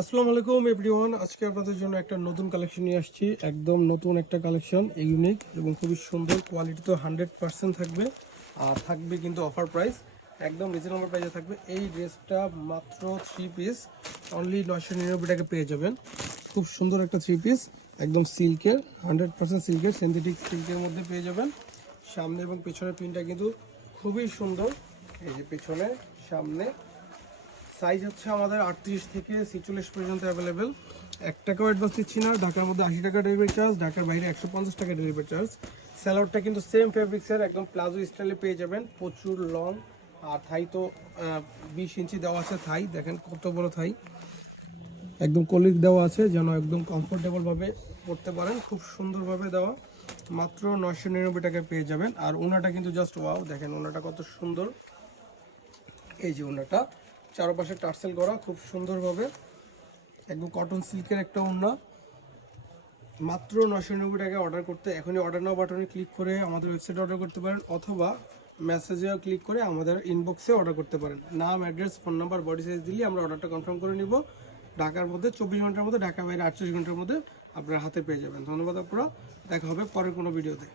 আসসালামু আলাইকুম এভরিওয়ান। আজকে আপনাদের জন্য একটা নতুন কালেকশন নিয়ে আসছি। একদম নতুন একটা কালেকশন, ইউনিক এবং খুবই সুন্দর। কোয়ালিটি তো 100% থাকবে, আর থাকবে কিন্তু অফার প্রাইস, একদম রিজনেবল প্রাইসে থাকবে। এই ড্রেসটা মাত্র 3 পিস অনলি 999 টাকা পেয়ে যাবেন। খুব সুন্দর একটা 3 পিস, একদম সিল্কের, 100% সিল্কের, সিনথেটিক সিল্কের মধ্যে পেয়ে যাবেন। সামনে এবং পেছনের প্রিন্টটা কিন্তু খুবই সুন্দর। এই যে পেছনে, সামনে সাইজ হচ্ছে আমাদের 38 থেকে 46 পর্যন্ত অ্যাভেলেবেল। 1 টাকাও অ্যাডভান্স দিচ্ছি না। ঢাকার মধ্যে 80 টাকা ডেলিভারি চার্জ, ঢাকার বাইরে 150 টাকা ডেলিভারি চার্জ। স্যালোয়ারটা কিন্তু সেম ফেব্রিক্সের, একদম প্লাজো স্টাইলে পেয়ে যাবেন। প্রচুর লং, আর থাই তো 20 ইঞ্চি দেওয়া আছে। থাই দেখেন কত বড় থাই, একদম কলিক দেওয়া আছে যেন একদম কমফোর্টেবলভাবে পরতে পারেন। খুব সুন্দরভাবে দেওয়া, মাত্র 999 টাকায় পেয়ে যাবেন। আর ওনাটা কিন্তু জাস্ট ওয়াও, দেখেন ওনাটা কত সুন্দর। এই যে ওনাটা চারপাশে টার্সেল করা খুব সুন্দরভাবে, একদম কটন সিল্কের একটা ওড়না। মাত্র 999 টাকায় অর্ডার করতে এখনই অর্ডার নাও বাটনে ক্লিক করে আমাদের ওয়েবসাইটে অর্ডার করতে পারেন, অথবা মেসেজেও ক্লিক করে আমাদের ইনবক্সে অর্ডার করতে পারেন। নাম, address, phone number, body size দিলে আমরা অর্ডারটা কনফার্ম করে নিব। ঢাকার মধ্যে 24 ঘন্টার মধ্যে, ঢাকা বাইরে 48 ঘন্টার মধ্যে আপনার হাতে পেয়ে যাবেন। ধন্যবাদ আপনারা, দেখা হবে পরের কোনো ভিডিওতে।